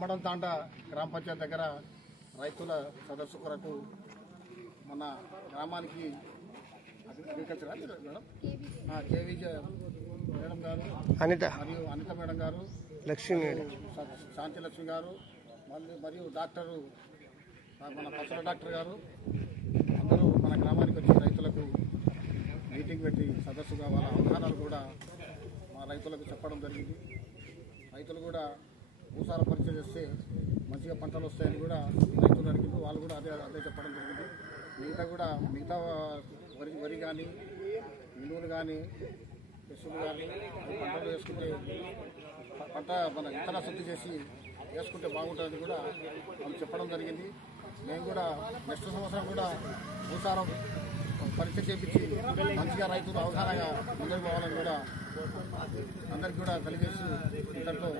కుమ్మడం తాండ గ్రామ పంచాయతీ దగ్గర రైతుల సదస్సు కొరకు మన గ్రామానికి అగ్రికల్చర్ మేడం కేవీ మేడం గారు మరియు అనిత మేడం గారు, లక్ష్మీ మేడం, శాంతి లక్ష్మి గారు, మరియు డాక్టరు మన పసల డాక్టర్ గారు అందరూ మన గ్రామానికి వచ్చి రైతులకు మీటింగ్ పెట్టి సదస్సుగా వాళ్ళ అవగాహనలు కూడా మా రైతులకు చెప్పడం జరిగింది. రైతులు కూడా భూసార పరీక్ష చేస్తే మంచిగా పంటలు వస్తాయని కూడా రైతులు అడిగింది. వాళ్ళు కూడా అదే చెప్పడం జరిగింది. మిగతా వరి కానీ, మినువులు కానీ, పెసులు కానీ పంటలు వేసుకుంటే మన విత్తన శుద్ధి చేసి వేసుకుంటే బాగుంటుందని కూడా వాళ్ళు చెప్పడం జరిగింది. మేము కూడా నెక్స్ట్ సంవత్సరం కూడా భూసారం పరీక్ష చేపించి మంచిగా రైతులు అవగాహనగా ముందుకు పోవాలని కూడా అందరికీ కూడా తెలియజేసి ఇంతటితో